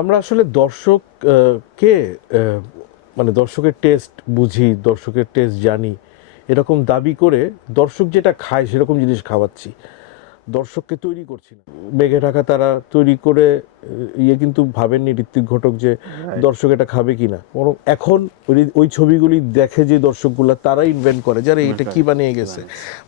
আমরা আসলে দর্শক কে মানে দর্শকের টেস্ট বুঝি, দর্শকের টেস্ট জানি, এরকম দাবি করে দর্শক যেটা খায় সেরকম জিনিস খাওয়াচ্ছি, দর্শককে তৈরি করছি না। মেঘে ঢাকা তারা তৈরি করে কিন্তু ভাবেননি ঋত্বিক ঘটক যে দর্শক এটা খাবে কিনা, বরং এখন ওই ছবিগুলি দেখে যে দর্শকগুলো তারা ইনভেন্ট করে যারা এটা কি বানিয়ে গেছে।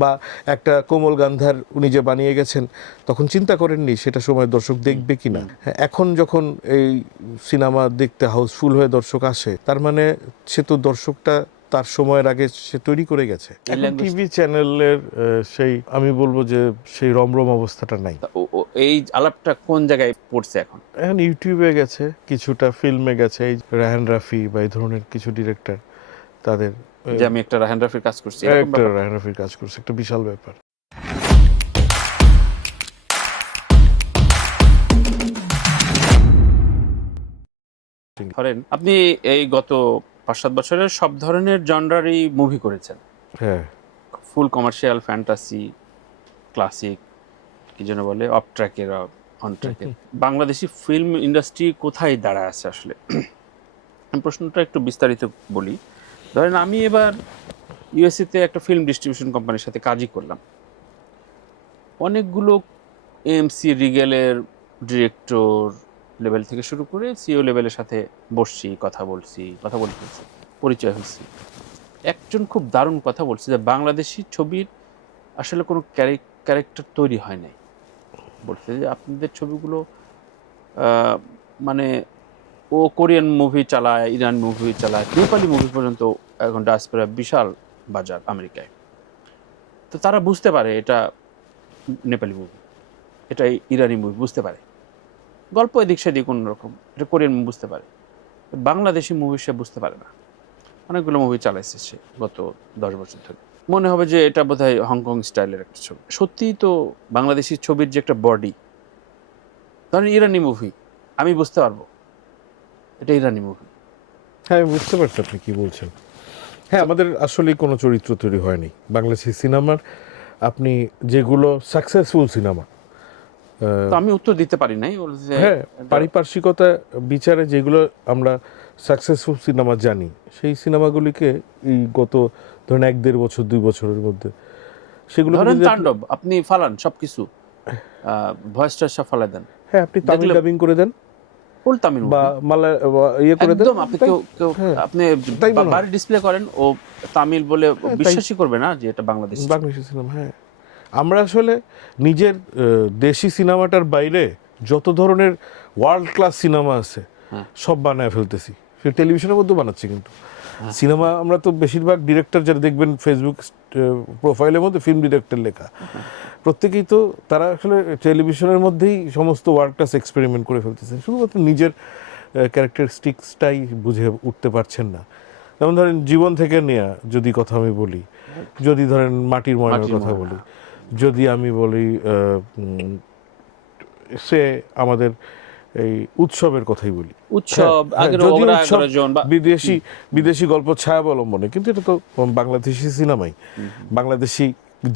বা একটা কোমল গান্ধার উনি যে বানিয়ে গেছেন তখন চিন্তা করেননি সেটা সময় দর্শক দেখবে কিনা। এখন যখন এই সিনেমা দেখতে হাউসফুল হয়ে দর্শক আসে, তার মানে সে তো দর্শকটা তার সময়ের আগে সে তৈরি করে গেছে। টিভি চ্যানেলের সেই আমি বলবো যে সেই রমরম অবস্থাটা নাই। এই আলাপটা কোন জায়গায় পড়ছে এখন? এখন ইউটিউবে গেছে, কিছুটা ফিল্মে গেছে। এই রায়হান রাফি বা এই ধরনের কিছু ডিরেক্টর, তাদের যে আমি একটা রায়হান রাফির কাজ করছি, একটা রায়হান রাফির কাজ করছে, একটা বিশাল ব্যাপার। ধরেন আপনি এই গত 5-7 বছরের সব ধরনের জনরারই মুভি করেছেন। হ্যাঁ, ফুল কমার্শিয়াল, ফ্যান্টাসি, ক্লাসিক, কি যেন বলে, অফ ট্র্যাকের, অন ট্র্যাকের। বাংলাদেশি ফিল্ম ইন্ডাস্ট্রি কোথায় দাঁড়ায় আছে আসলে? আমি প্রশ্নটা একটু বিস্তারিত বলি। ধরেন আমি এবার ইউএসএতে একটা ফিল্ম ডিস্ট্রিবিউশন কোম্পানির সাথে কাজই করলাম। অনেকগুলো এএমসি, রিগেলের ডিরেক্টর লেভেল থেকে শুরু করে সিও লেভেলের সাথে বসছি, কথা বলছি, পরিচয় হয়েছি। একজন খুব দারুণ কথা বলছে যে বাংলাদেশি ছবির আসলে কোনো ক্যারেক্টার তৈরি হয় নাই। বলছে যে আপনাদের ছবিগুলো মানে ও কোরিয়ান মুভি চালায়, ইরান মুভি চালায়, নেপালি মুভি পর্যন্ত এখন ডায়াসপোরা বিশাল বাজার আমেরিকায়। তো তারা বুঝতে পারে এটা নেপালি মুভি, এটা ইরানি মুভি, বুঝতে পারে গল্প এদিক সেদিক অন্যরকম, এটা কোরিয়ান মুভি বুঝতে পারে। বাংলাদেশি মুভি সে বুঝতে পারে না। অনেকগুলো মুভি চালাইছে সে গত 10 বছর ধরে। মনে হবে যে এটা বোধহয় হংকং স্টাইলের একটা ছবি। সত্যিই তো বাংলাদেশি ছবির যে একটা বডি, ধরেন ইরানি মুভি, আমি বুঝতে পারবো এটা ইরানি মুভি। হ্যাঁ, আমি বুঝতে পারছি আপনি কি বলছেন। হ্যাঁ, আমাদের আসলে কোনো চরিত্র তৈরি হয়নি বাংলাদেশি সিনেমার। আপনি যেগুলো সাকসেসফুল সিনেমা, তো আমি উত্তর দিতে পারি নাই। হ্যাঁ, পারিপার্শ্বিকতা বিচারে যেগুলো আমরা সাকসেসফুল সিনেমা জানি, সেই সিনেমাগুলিকে এই গত ধরেন 1-1.5 বছর 2 বছরের মধ্যে সেগুলো ধরেন তাণ্ডব আপনি ফালান সবকিছু, ভয়েসটা সব ফালাই দেন। হ্যাঁ, আপনি তামিল ডাবিং করে দেন ফুল তামিল বা ইয়ে করে দেন, একদম। আপনি আপনি বাড়ি ডিসপ্লে করেন, ও তামিল বলে বিশ্বাসই করবে না যে এটা বাংলাদেশি সিনেমা। হ্যাঁ, আমরা আসলে নিজের দেশি সিনেমাটার বাইরে যত ধরনের ওয়ার্ল্ড ক্লাস সিনেমা আছে সব বানায় ফেলতেছি। সে টেলিভিশনের মধ্যে বানাচ্ছে, কিন্তু সিনেমা আমরা তো বেশিরভাগ ডিরেক্টর যারা দেখবেন ফেসবুক প্রোফাইলের মধ্যে ফিল্ম ডিরেক্টর লেখা, প্রত্যেকেই তো তারা আসলে টেলিভিশনের মধ্যেই সমস্ত ওয়ার্ল্ড ক্লাস এক্সপেরিমেন্ট করে ফেলতেছে, শুধুমাত্র নিজের ক্যারেক্টারিস্টিক্সটাই বুঝে উঠতে পারছেন না। যেমন ধরেন জীবন থেকে নেয়া যদি কথা আমি বলি, যদি ধরেন মাটির ময়নার কথা বলি, যদি আমি বলি সে আমাদের এই উৎসবের কথাই বলি, বিদেশি গল্প ছায়াবলম্বনে, কিন্তু এটা তো বাংলাদেশি সিনেমাই, বাংলাদেশি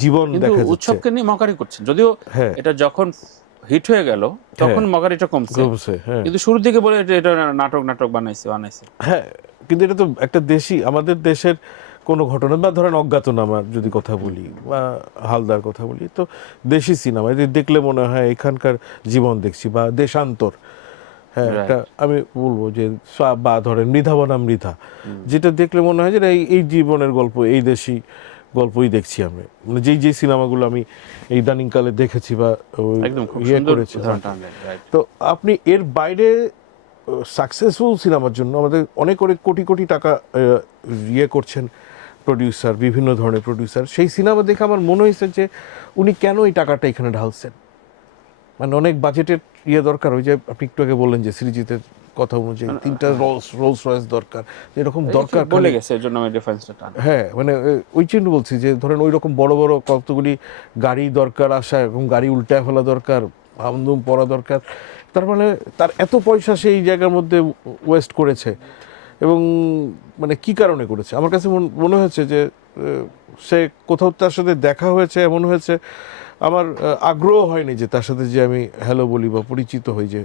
জীবন দেখা যাচ্ছে। উৎসবকে নিয়ে মকারি করছেন, যদিও এটা যখন হিট হয়ে গেল তখন মকারিটা কমছে, কিন্তু শুরুর দিকে বলে এটা নাটক বানাইছে। হ্যাঁ, কিন্তু এটা তো একটা দেশি, আমাদের দেশের কোনো ঘটনা, বা ধরেন অজ্ঞাতনামার যদি কথা বলি বা হালদার কথা বলি, তো দেশি সিনেমা দেখলে মনে হয় এখানকার জীবন দেখছি, বা দেশান্তর। হ্যাঁ, একটা আমি বলবো যে, বা ধরেন মৃধা বনাম মৃধা, যেটা দেখলে মনে হয় যে এই জীবনের গল্প, এই দেশি গল্পই দেখছি আমরা। মানে যেই সিনেমাগুলো আমি এই ইদানিংকালে দেখেছি বা ইয়ে করেছি, তো আপনি এর বাইরে সাকসেসফুল সিনেমার জন্য আমাদের অনেক কোটি কোটি টাকা ইয়ে করছেন প্রডিউসার, বিভিন্ন ধরনের প্রডিউসার। সেই সিনেমা দেখে আমার মনে হয়েছে যে উনি কেন এই টাকাটা এখানে ঢালছেন, মানে অনেক বাজেটের ইয়ে দরকার। ওই যে আপনি একটু আগে বললেন যে সৃজিতের কথা অনুযায়ী 3টা রোলস রয়েস দরকার, এরকম দরকার বলে গেছে, এর জন্য আমি ডিফারেন্সটা টান। হ্যাঁ, মানে ওই জন্য বলছি যে ধরেন ওই রকম বড় বড় কতগুলি গাড়ি দরকার, আসা এবং গাড়ি উল্টায় ফেলা দরকার, আমদুম পড়া দরকার। তার মানে তার এত পয়সা সেই জায়গার মধ্যে ওয়েস্ট করেছে, এবং মানে কি কারণে করেছে আমার কাছে মনে হয়েছে যে সে কোথাও তার সাথে দেখা হয়েছে, এমন হয়েছে আমার আগ্রহ হয়নি যে তার সাথে যে আমি হ্যালো বলি বা পরিচিত হই, যে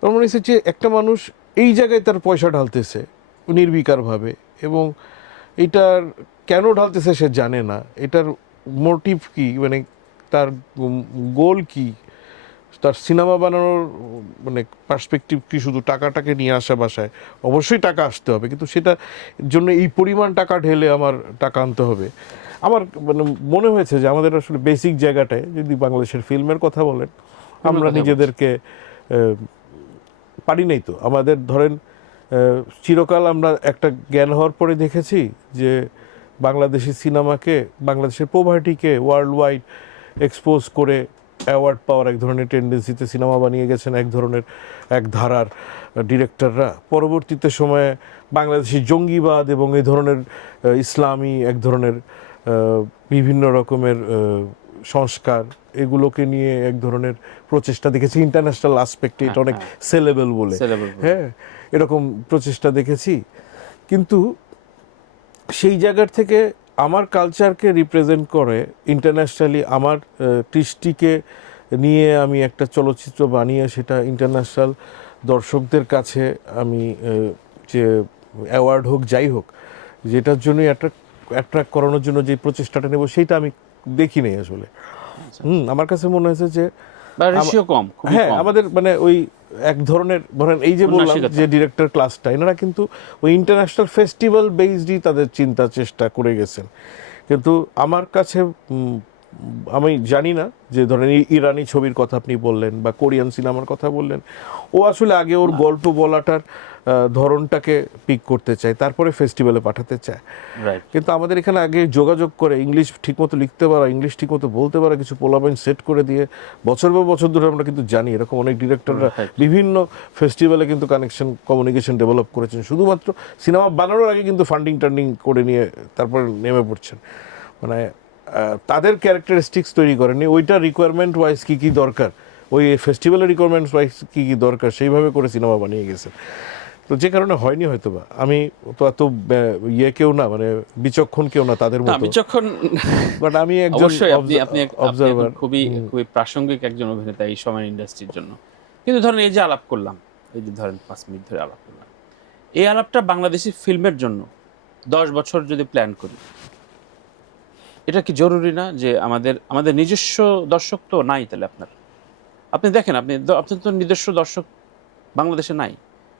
আমার মনে হচ্ছে যে একটা মানুষ এই জায়গায় তার পয়সা ঢালতেছে নির্বিকারভাবে, এবং এটার কেন ঢালতেছে সে জানে না, এটার মোটিভ কি, মানে তার গোল কি, তার সিনেমা বানানোর মানে পার্সপেক্টিভ কি শুধু টাকাটাকে নিয়ে আসা বাসায়? অবশ্যই টাকা আসতে হবে, কিন্তু সেটার জন্য এই পরিমাণ টাকা ঢেলে আমার টাকা আনতে হবে। আমার মানে মনে হয়েছে যে আমাদের আসলে বেসিক জায়গাটায়, যদি বাংলাদেশের ফিল্মের কথা বলেন, আমরা কথা নিজেদেরকে পারি নাই তো। আমাদের ধরেন চিরকাল আমরা একটা জ্ঞান হওয়ার পরে দেখেছি যে বাংলাদেশি সিনেমাকে, বাংলাদেশের পোভার্টিকে ওয়ার্ল্ড ওয়াইড এক্সপোজ করে অ্যাওয়ার্ড পাওয়ার এক ধরনের টেন্ডেন্সিতে সিনেমা বানিয়ে গেছেন এক ধরনের, এক ধারার ডিরেক্টররা। পরবর্তীতে সময়ে বাংলাদেশি জঙ্গিবাদ এবং এই ধরনের ইসলামী এক ধরনের বিভিন্ন রকমের সংস্কার, এগুলোকে নিয়ে এক ধরনের প্রচেষ্টা দেখেছি ইন্টারন্যাশনাল আসপেক্টে, এটা অনেক সেলেবল বলে, হ্যাঁ, এরকম প্রচেষ্টা দেখেছি। কিন্তু সেই জায়গার থেকে আমার কালচারকে রিপ্রেজেন্ট করে ইন্টারন্যাশনালি, আমার কৃষ্টিকে নিয়ে আমি একটা চলচ্চিত্র বানিয়ে সেটা ইন্টারন্যাশনাল দর্শকদের কাছে আমি যে অ্যাওয়ার্ড হোক যাই হোক, যেটার জন্যই অ্যাট্রাক্ট করানোর জন্য যে প্রচেষ্টাটা নেব, সেইটা আমি দেখি নাই আসলে। আমার কাছে মনে হয়েছে যে কম, হ্যাঁ, আমাদের মানে ওই এক ধরনের, ধরেন এই যে বললাম যে ডিরেক্টর ক্লাসটা, এনারা কিন্তু ওই ইন্টারন্যাশনাল ফেস্টিভ্যাল বেসডই তাদের চিন্তা চেষ্টা করে গেছেন। কিন্তু আমার কাছে আমি জানি না যে ধরেন ইরানি ছবির কথা আপনি বললেন বা কোরিয়ান সিনেমার কথা বললেন, ও আসলে আগে ওর গল্প বলাটার ধরনটাকে পিক করতে চায়, তারপরে ফেস্টিভ্যালে পাঠাতে চায়। কিন্তু আমাদের এখানে আগে যোগাযোগ করে ইংলিশ ঠিকমতো লিখতে পারা, ইংলিশ ঠিকমতো বলতে পারা, কিছু পোলাপয়েন্ট সেট করে দিয়ে বছর বা বছর ধরে আমরা কিন্তু জানি এরকম অনেক ডিরেক্টররা বিভিন্ন ফেস্টিভ্যালে কিন্তু কানেকশন, কমিউনিকেশন ডেভেলপ করেছেন, শুধুমাত্র সিনেমা বানানোর আগে কিন্তু ফান্ডিং টান্ডিং করে নিয়ে তারপর নেমে পড়ছেন, মানে তাদের ক্যারেক্টারিস্টিক্স তৈরি করেনি, ওইটা রিকোয়ারমেন্ট ওয়াইজ কী কী দরকার, ওই ফেস্টিভ্যালের রিকোয়ারমেন্ট ওয়াইজ কী কী দরকার সেইভাবে করে সিনেমা বানিয়ে গেছে। তো যে কারণে হয়নি হয়তো বা, আমি তো এত কেউ না, মানে বিচক্ষণ কেউ না তাদের মতো, বিচক্ষণ, বাট আমি একজন অবজারভার। খুবই খুবই প্রাসঙ্গিক একজন অভিনেতা এই সময় ইন্ডাস্ট্রির জন্য। কিন্তু ধরেন এই যে আলাপ করলাম, এই যে ধরেন 5 মিনিট ধরে আলাপ করলাম, এই আলাপটা বাংলাদেশি ফিল্মের জন্য 10 বছর যদি প্ল্যান করি, এটা কি জরুরি না যে আমাদের নিজস্ব দর্শক তো নাই? তাহলে আপনি দেখেন, আপনি তো নিজস্ব দর্শক বাংলাদেশে নাই।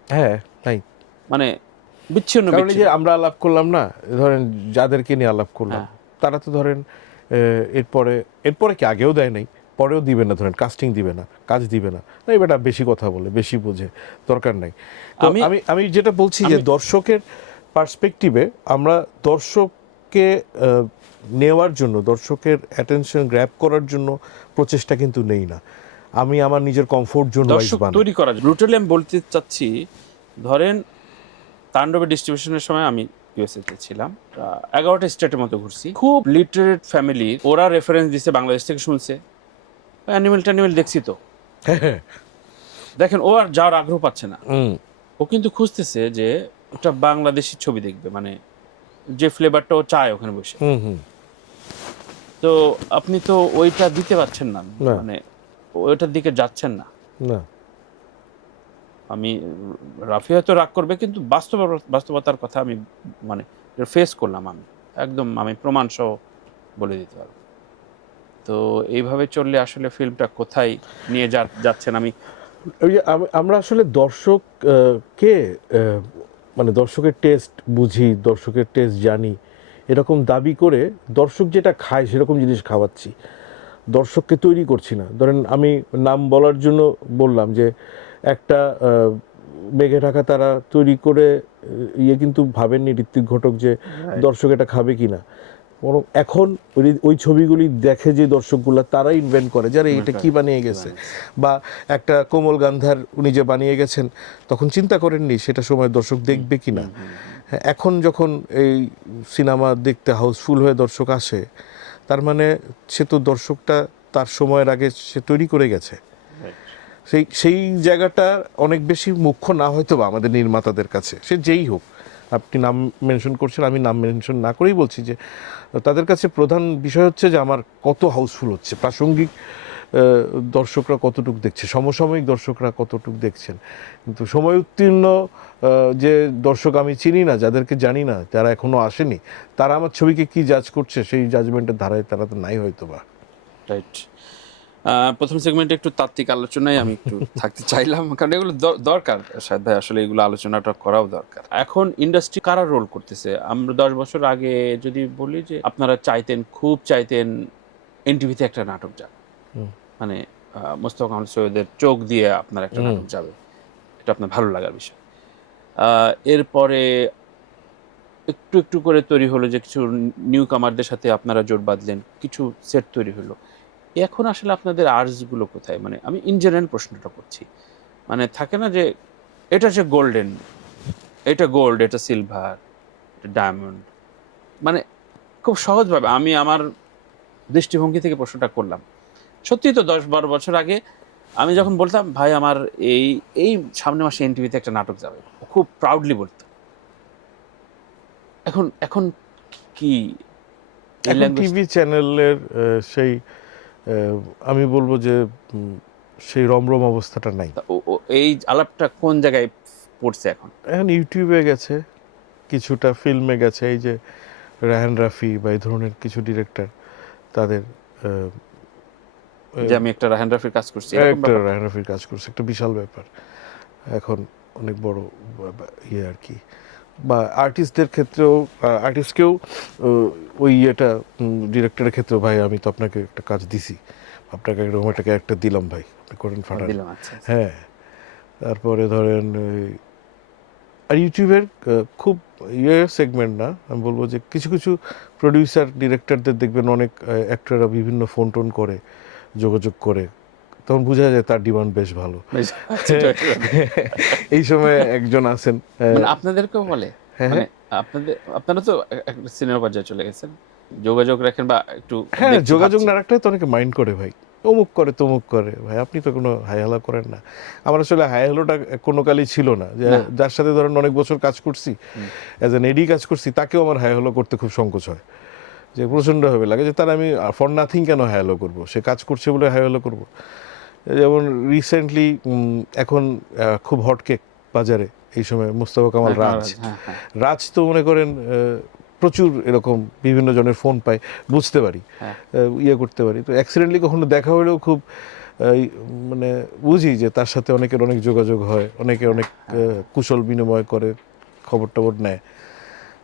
হ্যাঁ, তাই মানে বিচ্ছিন্ন। কারণ এই যে আমরা আলাপ করলাম না, ধরেন যাদেরকে নিয়ে আলাপ করলাম, তারা তো ধরেন এরপরে কি আগেও দেয় নাই, পরেও দিবে না, ধরেন কাস্টিং দিবে না, কাজ দিবে না, না এবার বেশি কথা বলে, বেশি বোঝে, দরকার নাই। তো আমি যেটা বলছি যে দর্শকের পার্সপেক্টিভে আমরা দর্শককে নেওয়ার জন্য, দর্শকের অ্যাটেনশন গ্র্যাব করার জন্য প্রচেষ্টা কিন্তু নেই না, আমি আমার নিজের কমফোর্ট জোন তৈরি করার জন্য। ব্রুটালি আমি বলতে চাচ্ছি, ধরেন তাণ্ডবের ডিস্ট্রিবিউশনের সময় আমি ইউএসএতে ছিলাম, 11টা স্টেটের মতো ঘুরছি, খুব লিটারেট ফ্যামিলি, ওরা রেফারেন্স দিচ্ছে, বাংলাদেশ থেকে শুনছে, অ্যানিমেল দেখছি তো। দেখেন ও আর যাওয়ার আগ্রহ পাচ্ছে না, ও কিন্তু খুঁজতেছে যে একটা বাংলাদেশি ছবি দেখবে, মানে যে ফ্লেভারটা ও চায় ওখানে বসে। তো আপনি তো ওইটা দিতে পারছেন না, মানে ওইটার দিকে যাচ্ছেন না। আমি রাফি হয়তো রাগ করবে, কিন্তু বাস্তবতার কথা আমি মানে ফেস করলাম, আমি প্রমাণ সহ বলে দিতে পারবো। তো এইভাবে চললে আসলে ফিল্মটা কোথায় নিয়ে যাচ্ছেন? আমরা আসলে দর্শককে মানে দর্শকের টেস্ট বুঝি, দর্শকের টেস্ট জানি, এরকম দাবি করে দর্শক যেটা খায় সেরকম জিনিস খাওয়াচ্ছি, দর্শককে তৈরি করছি না। ধরেন আমি নাম বলার জন্য বললাম যে একটা মেঘে ঢাকা তারা তৈরি করে কিন্তু ভাবেননি ঋত্বিক ঘটক যে দর্শক এটা খাবে কিনা, বরং এখন ওই ছবিগুলি দেখে যে দর্শকগুলো, তারা ইনভেন্ট করে যারা এটা কি বানিয়ে গেছে, বা একটা কোমল গান্ধার উনি যে বানিয়ে গেছেন, তখন চিন্তা করেননি সেটা সময় দর্শক দেখবে কিনা। এখন যখন এই সিনেমা দেখতে হাউসফুল হয়ে দর্শক আসে, তার মানে সে তো দর্শকটা তার সময়ের আগে সে তৈরি করে গেছে। সেই জায়গাটা অনেক বেশি মুখ্য না হয়তো বা আমাদের নির্মাতাদের কাছে, সে যেই হোক, আপনি নাম মেনশন করছেন, আমি নাম মেনশন না করেই বলছি যে তাদের কাছে প্রধান বিষয় হচ্ছে যে আমার কত হাউসফুল হচ্ছে, প্রাসঙ্গিক দর্শকরা কতটুকু দেখছে, সমসাময়িক দর্শকরা কতটুকু দেখছেন, কিন্তু সময় উত্তীর্ণ যে দর্শক আমি চিনি না, যাদেরকে জানি না, যারা এখনো আসেনি, তারা আমার ছবিকে কি জাজ করছে সেই জাজমেন্টের ধারায় তারা তো নাই হয়তো বা। রাইট। প্রথম সেগমেন্টে একটু তাত্ত্বিক আলোচনায় আমি একটু থাকতে চাইলাম, কারণ এগুলো দরকার শাহেদ ভাই, আসলে এগুলো আলোচনাটা করাও দরকার। এখন ইন্ডাস্ট্রি কারা রোল করতেছে? আমরা 10 বছর আগে যদি বলি যে আপনারা খুব চাইতেন এনটিভিতে একটা নাটক যাবে, মানে মোস্তফা কামাল সৈয়দের চোখ দিয়ে আপনার একটা নাটক যাবে, এটা আপনার ভালো লাগার বিষয়। এরপরে একটু একটু করে তৈরি হলো যে কিছু নিউ কামারদের সাথে আপনারা জোট বাঁধলেন, কিছু সেট তৈরি হলো। এখন আসলে আপনাদের আর্জগুলো কোথায়? মানে আমি ইন জেনারেল প্রশ্নটা করছি, মানে থাকে না যে এটা হচ্ছে গোল্ডেন, এটা গোল্ড, এটা সিলভার, এটা ডায়মন্ড, মানে খুব সহজভাবে আমি আমার দৃষ্টিভঙ্গি থেকে প্রশ্নটা করলাম। সত্যি তো 10-12 বছর আগে আমি যখন বলতাম ভাই আমার এই এই সামনের মাসে এনটিভিতে একটা নাটক যাবে, খুব প্রাউডলি বলতাম। এখন এখন কি এখন টিভি চ্যানেলের সেই আমি বলবো যে সেই রমরম অবস্থাটা নাই। এই আলাপটা কোন জায়গায় পড়ছে এখন? এখন ইউটিউবে গেছে, কিছুটা ফিল্মে গেছে, এই যে রায়হান রাফি বা এই ধরনের কিছু ডিরেক্টর, তাদের যে আমি একটা রায়হান রাফির কাজ করছি, একটা রায়হান রাফির কাজ করছে, একটা বিশাল ব্যাপার, এখন অনেক বড় ইয়ে আর কি। বা আর্টিস্টদের ক্ষেত্রেও, আর্টিস্টকেও ওই ইয়েটা ডিরেক্টরের ক্ষেত্রেও, ভাই আমি তো আপনাকে একটা কাজ দিছি, আপনাকে এরকম একটা ক্যারেক্টার দিলাম, ভাই আপনি করেন ফাটান। হ্যাঁ, তারপরে ধরেন আর ইউটিউবের খুব ইয়ে সেগমেন্ট না, আমি বলবো যে কিছু কিছু প্রডিউসার ডিরেক্টরদের দেখবেন অনেক অ্যাক্টররা বিভিন্ন ফোন টোন করে, যোগাযোগ করে, তখন বোঝা যায় তার ডিমান্ড বেশ ভালো। এই সময় একজন আছেন, আপনাদেরকেও বলে, মানে আপনারা তো একটা সিনিয়র পর্যায়ে চলে গেছেন, যোগাযোগ রাখেন বা একটু, হ্যাঁ যোগাযোগ না রাখলে তো অনেকে মাইন্ড করে, ভাই অমুক করে তমুক করে, ভাই আপনি তো কোনো হাইহালা করেন না। আমার আসলে হাইহালোটা কোনো কালই ছিল না, যে যার সাথে ধরেন অনেক বছর কাজ করছি, অ্যাজ এন এডি কাজ করছি, তাকেও আমার হাইহালো করতে খুব সংকোচ হয়, যে প্রচণ্ডভাবে লাগে যে তার আমি ফর নাথিং কেন হাইহালো করবো, সে কাজ করছে বলে হাইহালো করবো। যেমন রিসেন্টলি এখন খুব হটকেক বাজারে এই সময় মুস্তফা কামাল রাজ তো মনে করেন প্রচুর এরকম বিভিন্ন জনের ফোন পাই, বুঝতে পারি, ইয়ে করতে পারি, তো অ্যাক্সিডেন্টলি কখনো দেখা হলেও খুব মানে বুঝি যে তার সাথে অনেকের অনেক যোগাযোগ হয়, অনেকে অনেক কুশল বিনিময় করে, খবর টবর নেয়।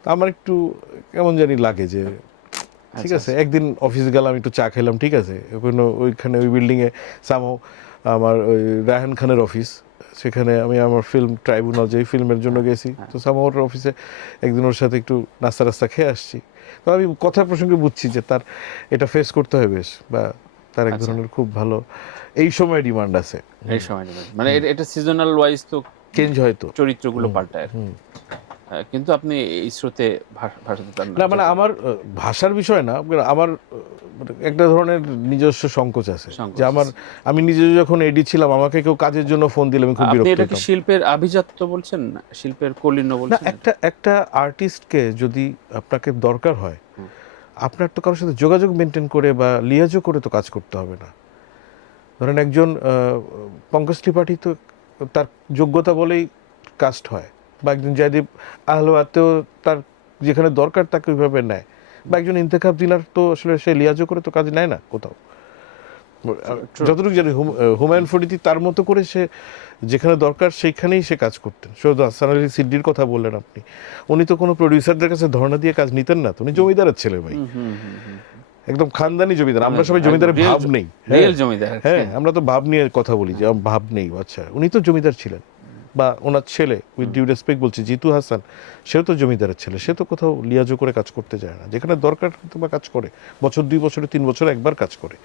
তো আমার একটু কেমন জানি লাগে যে ঠিক আছে, একদিন অফিস গেলাম, একটু চা খেলাম, ঠিক আছে, ওইখানে ওই বিল্ডিংয়ে সামো আমার ওই রায়হান খানের অফিস, সেখানে আমি আমার ফিল্ম ট্রাইব্যুনাল যেই ফিল্মের জন্য গেছি, তো সামোর অফিসে একদিন ওর সাথে একটু নাস্তা রাস্তা খেয়ে আসছি, তো আমি কথা প্রসঙ্গে বুঝছি যে তার এটা ফেস করতে হয় বেশ, বা তার এক ধরনের খুব ভালো এই সময় ডিমান্ড আছে, এই সময় ডিমান্ড, মানে এটা সিজনাল ওয়াইজ তো চেঞ্জ হয়, তো চরিত্রগুলো পাল্টায়, কিন্তু আপনি এই স্রোতে ভাসাতে চান না। মানে আমার ভাষার বিষয় না, আমার একটা ধরনের নিজস্ব সংকোচ আছে, যে আমি নিজে যখন এডি ছিলাম, আমাকে কেউ কাজের জন্য ফোন দিলে আমি খুব বিরক্ত হতাম। এটা কি শিল্পের আভিজাত্য বলছেন না শিল্পের কলিন্য বলছেন? না, একটা আর্টিস্টকে যদি আপনাকে দরকার হয়, আপনার তো কারোর সাথে যোগাযোগ মেনটেন করে বা লিয়াজও করে তো কাজ করতে হবে না। ধরেন একজন পঙ্কজ ত্রিপাঠী তো তার যোগ্যতা বলেই কাস্ট হয়, বা একজন জয়দীপ আহলোয়াতেও তার যেখানে দরকার তাকে ওইভাবে নেয়, বা একজন ইন্তেখাব দিনার তো আসলে সে লিয়াজও করে তো কাজ নেয় না কোথাও, যতটুকু জানি। হুমায়ুন ফরিদি তার মতো করে সে যেখানে দরকার সেইখানেই সে কাজ করতেন। সৈয়দ হাসান আলী সিদ্দির কথা বললেন আপনি, উনি তো কোনো প্রডিউসারদের কাছে ধর্ণা দিয়ে কাজ নিতেন না, তো উনি জমিদারের ছেলে, ভাই একদম খানদানি জমিদার। আমরা সবাই জমিদারের ভাব নেই, হ্যাঁ আমরা তো ভাব নিয়ে কথা বলি যে ভাব নেই, আচ্ছা উনি তো জমিদার ছিলেন। বা ওনার ছেলে, উইথ ডিউ রেসপেক্ট বলছি, জিতু হাসান, সেও তো জমিদারের ছেলে, সে তো কোথাও লিয়াজো করে কাজ করতে যায় না, যেখানে দরকার বা কাজ করে, বছর 2 বছরে 3 বছরে একবার কাজ করে।